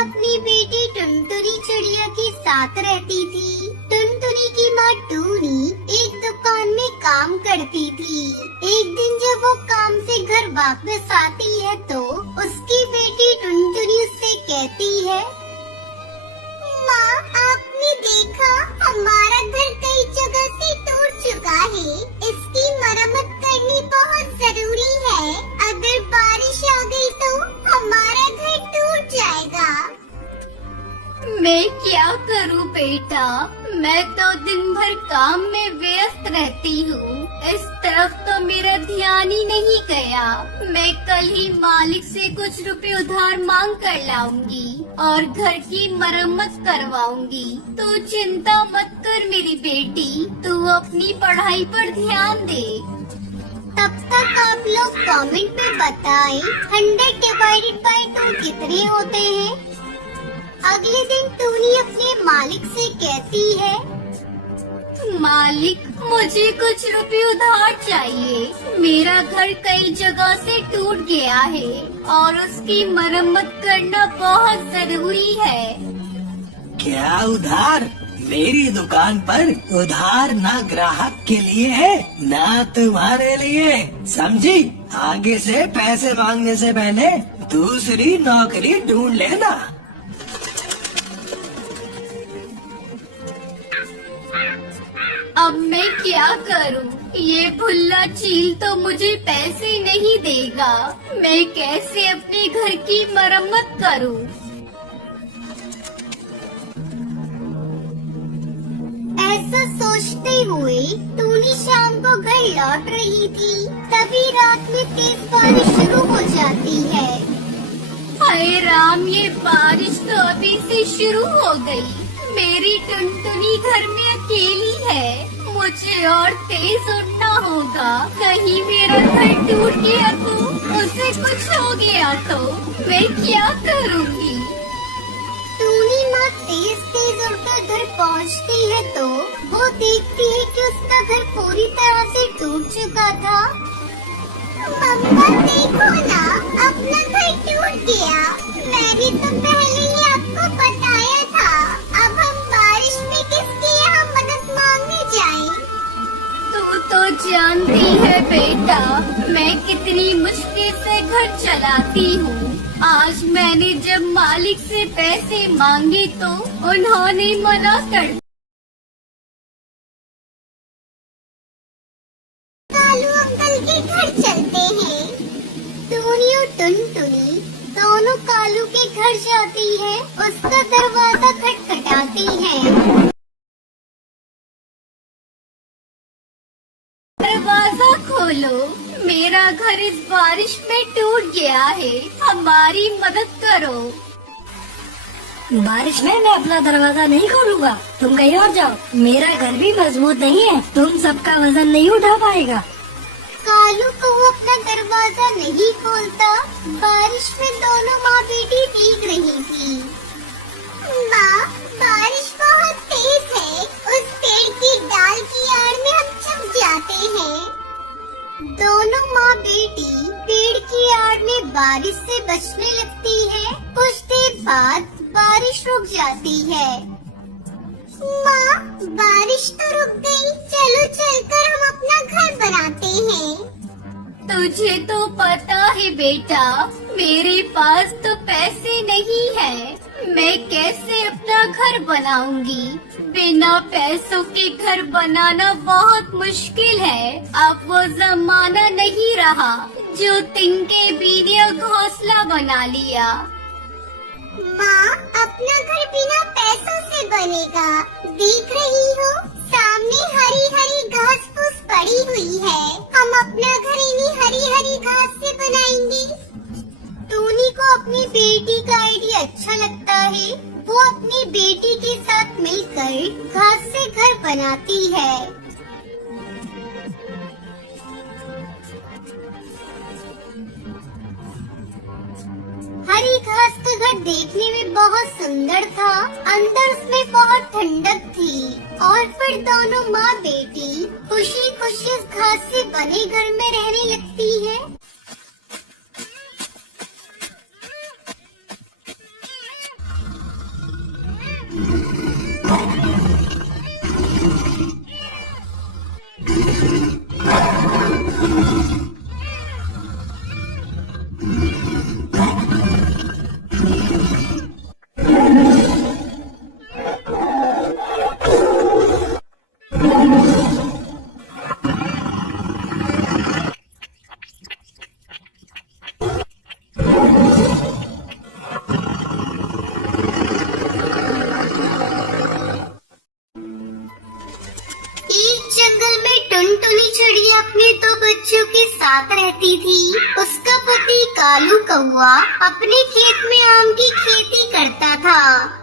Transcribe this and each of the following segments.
अपनी बेटी टुनटुनी चिड़िया के साथ रहती थी। टुनटुनी की माँ टूनी एक दुकान में काम करती थी। एक दिन जब वो काम से घर वापस आती है तो उसकी बेटी टुनटुनी उससे कहती है, माँ आपने देखा हमारा घर कई जगह से टूट चुका है। इसकी मरम्मत करनी बहुत जरूरी है। अगर बारिश आ गई तो हमारा घर टूट जाएगा। मैं क्या करूं बेटा, मैं तो दिन भर काम में व्यस्त रहती हूँ। इस तरफ तो मेरा ध्यान ही नहीं गया। मैं कल ही मालिक से कुछ रुपए उधार मांग कर लाऊंगी और घर की मरम्मत करवाऊंगी। तू चिंता मत कर मेरी बेटी, तू अपनी पढ़ाई पर ध्यान दे। तब तक आप लोग कमेंट में बताएं 100 डिवाइडेड बाय 2 कितने होते हैं। अगले दिन टूनी अपने मालिक से कहती है, मालिक मुझे कुछ रुपए उधार चाहिए। मेरा घर कई जगह से टूट गया है और उसकी मरम्मत करना बहुत जरूरी है। क्या उधार? मेरी दुकान पर उधार ना ग्राहक के लिए है ना तुम्हारे लिए, समझी? आगे से पैसे मांगने से पहले दूसरी नौकरी ढूंढ लेना। अब मैं क्या करूं? ये भुल्ला चील तो मुझे पैसे नहीं देगा। मैं कैसे अपने घर की मरम्मत करूं? ऐसा सोचते हुए टूनी शाम को घर लौट रही थी। तभी रात में तेज बारिश शुरू हो जाती है। हाय राम, ये बारिश तो अभी से शुरू हो गई। मेरी टुनटुनी घर में अकेली है। मुझे और तेज उड़ना होगा। कहीं मेरा घर टूट गया तो, उसे कुछ हो गया तो मैं क्या करूँगी? टूनी माँ तेज तेज उड़कर घर पहुँचती है तो वो देखती है कि उसका घर पूरी तरह से टूट चुका था। मम्मा देखो ना, अपना घर टूट गया। मैंने तो पहले ही आपको बताया था। अब हम बारिश में किसके यहाँ मदद मांगने जाएं? तू तो जानती है बेटा, मैं कितनी मुश्किल से घर चलाती हूँ। आज मैंने जब मालिक से पैसे मांगे तो उन्होंने मना कर। कालू अंकल के घर चलते हैं। टूनी और टुनटुनी दोनों कालू के घर जाती है। उसका दरवाजा खटखटाती है। दरवाजा खोलो, मेरा घर इस बारिश में टूट गया है। हमारी मदद करो। बारिश में मैं अपना दरवाजा नहीं खोलूंगा। तुम कहीं और जाओ। मेरा घर भी मजबूत नहीं है, तुम सबका वजन नहीं उठा पाएगा। कालू को वो अपना दरवाजा नहीं खोलता। बारिश में दोनों माँ बेटी भीग रही थी। माँ, बारिश बहुत तेज है। उस पेड़ की डाल की आड़ में हम छुप जाते हैं। दोनों माँ बेटी पेड़ की आड़ में बारिश से बचने लगती है। कुछ देर बाद बारिश रुक जाती है। माँ, बारिश तो रुक गई। चलो चलकर हम अपना घर बनाते हैं। तुझे तो पता है बेटा, मेरे पास तो पैसे नहीं है। मैं कैसे अपना घर बनाऊंगी? बिना पैसों के घर बनाना बहुत मुश्किल है। अब वो जमाना नहीं रहा जो तिनके बीनिया घोंसला बना लिया। माँ, अपना घर बिना पैसों से बनेगा। देख रही हो, सामने हरी हरी घास फूस पड़ी हुई है। हम अपना घर इन्हीं हरी हरी घास से बनाएंगे। टूनी को अपनी बेटी का आइडिया अच्छा लगता है। वो अपनी बेटी के साथ मिलकर घास से घर बनाती है। हरी घास का घर देखने में बहुत सुंदर था। अंदर उसमें बहुत ठंडक थी। और फिर दोनों माँ बेटी खुशी खुशी उस घास से बने घर में रहने लगती है। रहती थी। उसका पति कालू कौवा अपने खेत में आम की खेती करता था।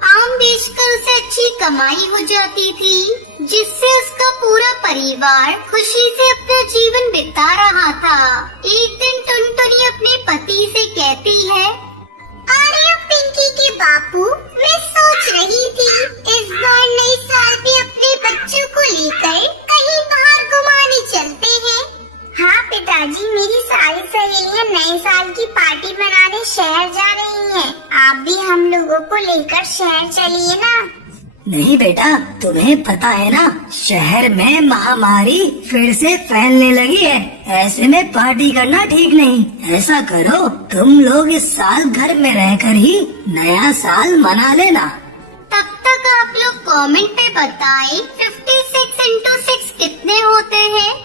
आम बेचकर उसे अच्छी कमाई हो जाती थी, जिससे उसका पूरा परिवार खुशी से अपना जीवन बिता रहा था। एक दिन टुनटुनी अपने पति से कहती है, अरे पिंकी के बापू, मैं सोच रही थी इस बार नए साल पे अपने बच्चों को लेकर कहीं बाहर घुमाने चलते हैं। हाँ पिताजी, मेरी सारी सहेलियां नए साल की पार्टी मनाने शहर जा रही हैं। आप भी हम लोगों को लेकर शहर चलिए ना। नहीं बेटा, तुम्हें पता है ना, शहर में महामारी फिर से फैलने लगी है। ऐसे में पार्टी करना ठीक नहीं। ऐसा करो, तुम लोग इस साल घर में रहकर ही नया साल मना लेना। तब तक आप लोग कमेंट पे बताएं 56 into 6 कितने होते हैं।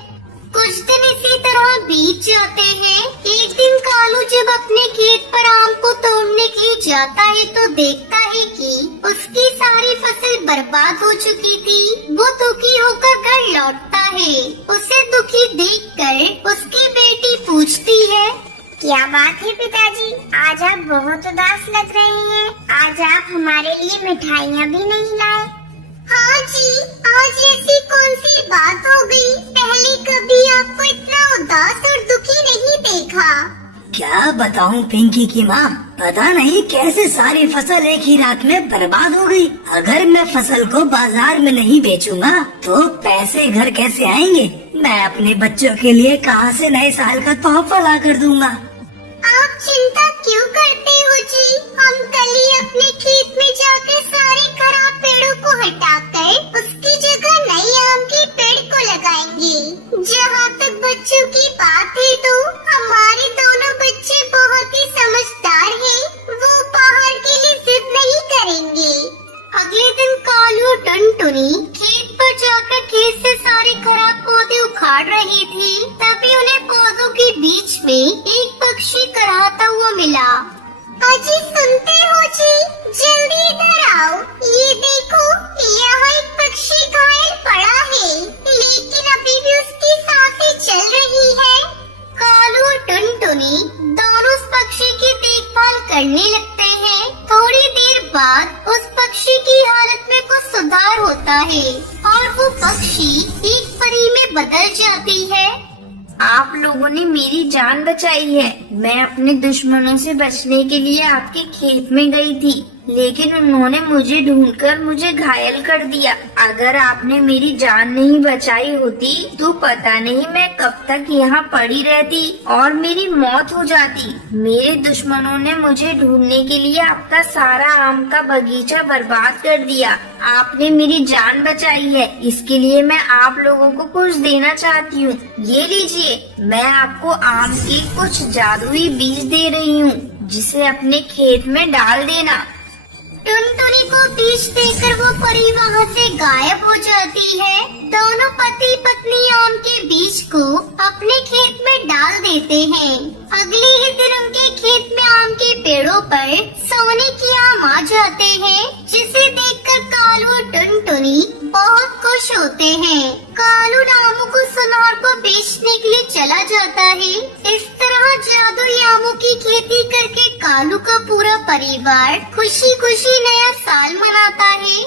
कुछ दिन इसी तरह बीत जाते हैं। एक दिन कालू जब अपने खेत पर आम को तोड़ने के लिए जाता है तो देखता है कि उसकी सारी फसल बर्बाद हो चुकी थी। वो दुखी होकर घर लौटता है। उसे दुखी देखकर उसकी बेटी पूछती है, क्या बात है पिताजी, आज आप बहुत उदास लग रहे हैं। आज आप हमारे लिए मिठाइयाँ भी नहीं लाए। हाँ जी, आज ऐसी कौन सी बात हो गई? पहले कभी आपको इतना उदास और दुखी नहीं देखा। क्या बताऊं पिंकी की माँ, पता नहीं कैसे सारी फसल एक ही रात में बर्बाद हो गई। अगर मैं फसल को बाजार में नहीं बेचूंगा तो पैसे घर कैसे आएंगे? मैं अपने बच्चों के लिए कहाँ से नए साल का तोहफा ला कर दूंगा? आप चिंता क्यों करते हो जी? हम कल ही अपने खेत में जाकर सारे खराब पेड़ों को हटाकर उसकी जगह नए आम के पेड़ को लगाएंगे। जहाँ तक बच्चों की बात है तो हमारे दोनों बच्चे बहुत ही समझदार हैं। वो बाहर के लिए जिद नहीं करेंगे। अगले दिन कालू और टुनटुनी खेत पर जाकर खेत से सारे खराब पौधे उखाड़ रही थी। तभी उन्हें पौधों के बीच में एक पक्षी कराहता हुआ मिला। अजी सुनते हो जी, जल्दी इधर आओ। ये देखो, यहाँ एक पक्षी घायल पड़ा है, लेकिन अभी भी उसकी सांसें चल रही है। कालू और टुनटुनी दोनों उस पक्षी की देखभाल करने लगते हैं। थोड़ी देर बाद उस पक्षी की हालत में कुछ सुधार होता है और वो पक्षी एक परी में बदल जाती है। आप लोगों ने मेरी जान बचाई है। मैं अपने दुश्मनों से बचने के लिए आपके खेत में गई थी, लेकिन उन्होंने मुझे ढूंढकर मुझे घायल कर दिया। अगर आपने मेरी जान नहीं बचाई होती तो पता नहीं मैं कब तक यहाँ पड़ी रहती और मेरी मौत हो जाती। मेरे दुश्मनों ने मुझे ढूंढने के लिए आपका सारा आम का बगीचा बर्बाद कर दिया। आपने मेरी जान बचाई है, इसके लिए मैं आप लोगों को कुछ देना चाहती हूँ। ये लीजिए, मैं आपको आम के कुछ जादुई बीज दे रही हूँ, जिसे अपने खेत में डाल देना। टुनटुनी को बीज देकर वो परी वहाँ से गायब हो जाती है। दोनों पति पत्नी आम के बीज को अपने खेत में डाल देते हैं। अगले ही दिन उनके खेत में आम के पेड़ों पर सोने के आम आ जाते हैं, जिसे देखकर कालू और टुनटुनी बहुत खुश होते हैं। कालू आमों को सुनार को बेचने के लिए चला जाता है। इस तरह जादुई आमों की खेती करके कालू का पूरा परिवार खुशी खुशी नया साल मनाता है।